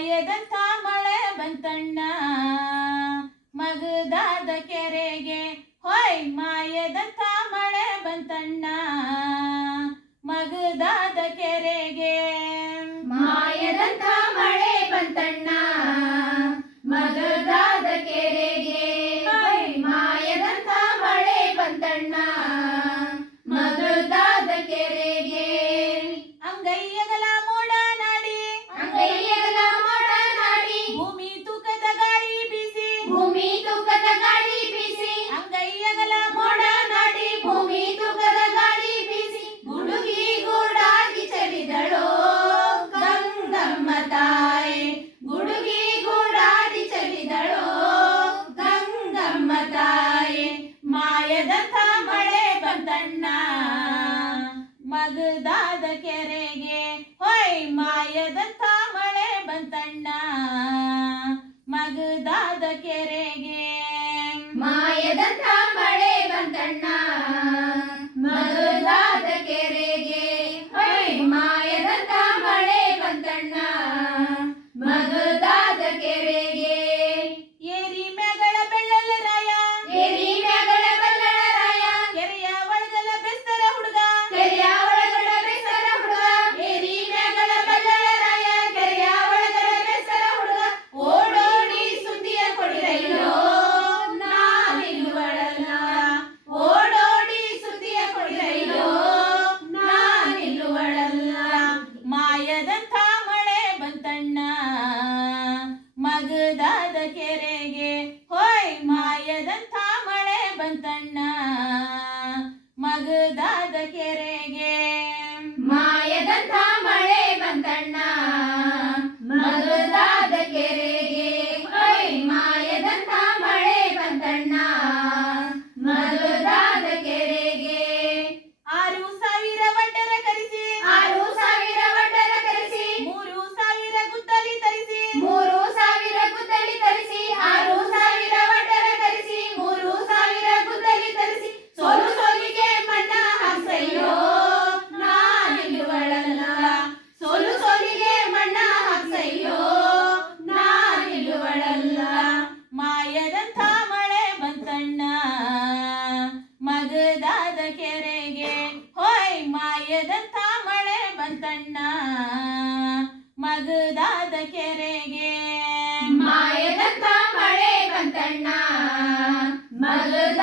ಮಾಯದಂಥ ಮಳೆ ಬಂತಣ್ಣ ಮಗದಾದ ಕೆರೆಗೆ ಹೊಯ್ ಮಾಯದಂಥ ಮಳೆ ಬಂತಣ್ಣ ಮಗದಾದ ಕೆರೆಗೆ ಮಾಯದಂಥ ಮಳೆ ಬಂತಣ್ಣ ಮಗದಾದ ಕೆರೆಗೆ ಮಾಯದಂಥ ಮಳೆ ಬಂತಣ್ಣ ಮಗದಾದ ಕೆರೆಗೆ ಅಂಗೈಯಗಲ ಮೋಡ ನಾಡಿ ಅಂಗೈಯಗಲ ಮೋಡ ನಾಡಿ ಭೂಮಿ ತೂಕದ ಗಾಳಿ ಬೀಸಿ ಭೂಮಿ ತೂಕದ ಗಾಳಿ ಬೀಸಿ ಅಂಗೈಯಗಲ ಮೋಡ ನಾಡಿ ಭೂಮಿ ತೂಕದ ಗಾಳಿ ಬೀಸಿ ಗುಡುಗಿ ಗೂಡಾಗಿ ಚಲಿದಳೋ ಗಂಗಮ್ಮ ತಾಯಿ ಗುಡುಗಿ ಗೂಡಾಡಿ ಚಲಿದಳೋ ಗಂಗಮ್ಮ ತಾಯಿ ಮಾಯದಂಥ ಮಳೆ ಬಂತಣ್ಣ ಮಗದಾದ ಕೆರೆಗೆ ಹೊಯ್ ಮಾಯದಂಥ ಮಳೆ ಬಂತಣ್ಣ ಮಗದಾದ ಕೆರೆಗೆ ಮಾಯದಂಥ ಮಳೆ ಬಂತಣ್ಣ ಮಗದಾದ ಕೆರೆಗೆ ಮಾಯದಂಥ ಮಳೆ ಬಂತಣ್ಣ ಮಗದಾದ ಕೆರೆಗೆ ಏರಿ ಮ್ಯಾಗಳ ಬೆಳ್ಳಲ ರಾಯ ಏರಿ ಮ್ಯಾಗಳ ಬಲ್ಲಳ ರಾಯ ಕೆರೆಯ ಒಳಗಲ ಬೆಸ್ತರ ಹುಡುಗ ಕೆರೆಯ ಒಳಗಡ ಬೆಸರ ಹುಡುಗ ಏರಿ ಮ್ಯಾಗಳ ಬಲ್ಲಳ ರಾಯ ಕೆರೆಯ ಒಳಗಡ ಬೆಸರ ಹುಡುಗ ಓಡೋಡಿ ಸುದ್ದಿಯ ಕೊಡಿರಯ್ಯೋ ನಾನಿಲ್ಲುವಳಲ್ಲ ಓಡೋಡಿ ಸುದ್ದಿಯ ಕೊಡಿರಯ್ಯೋ ನಾನಿಲ್ಲುವಳಲ್ಲ ಮಾಯದಂಥ ಮಳೆ ಬಂತಣ್ಣ ಮಗದಾದ ಕೆರೆಗೆ ಹೊಯ್ ಮಾಯದಂಥ ಮಳೆ ಬಂತಣ್ಣ ಮಗದಾದ ಕೆರೆಗೆ ಮಾಯದಂಥ ಮಳೆ ಬಂತಣ್ಣ ಮಗದಾದ ಕೆರೆಗೆ ಮಾಯದಂಥ ಮಳೆ ಬಂತಣ್ಣ ಮಗದಾದ ಕೆರೆಗೆ 6,000 ವಡ್ಡರ ಕರೆಸಿ 6,000 ವಡ್ಡರ ಕರೆಸಿ 3,000 ಗುದ್ದಲಿ ತರಿಸಿ 3,000 ಗುದ್ದಲಿ ತರಿಸಿ 6,000 ವಡ್ಡರ ಕರೆಸಿ 3,000 ಗುದ್ದಲಿ ತರಿಸಿ ಸೋಲು ಸೋಲಿಗೆ ಮಣ್ಣ ಹಾಕ್ಸಯ್ಯೋ ನಾನಿಲ್ಲುವಳಲ್ಲ ಸೋಲು ಸೋಲಿಗೆ ಮಣ್ಣ ಹಾಕ್ಸಯ್ಯೋ ನಾನಿಲ್ಲುವಳಲ್ಲ ಮಾಯದಂಥ ಮಳೆ ಬಂತಣ್ಣ ಮಗದಾದ ಕೆರೆಗೆ ಹೊಯ್ ಮಾಯದಂಥ ಮಳೆ ಬಂತಣ್ಣ ಮಗದಾದ ಕೆರೆಗೆ ಮಾಯದಂಥ ಮಳೆ ಬಂತಣ್ಣ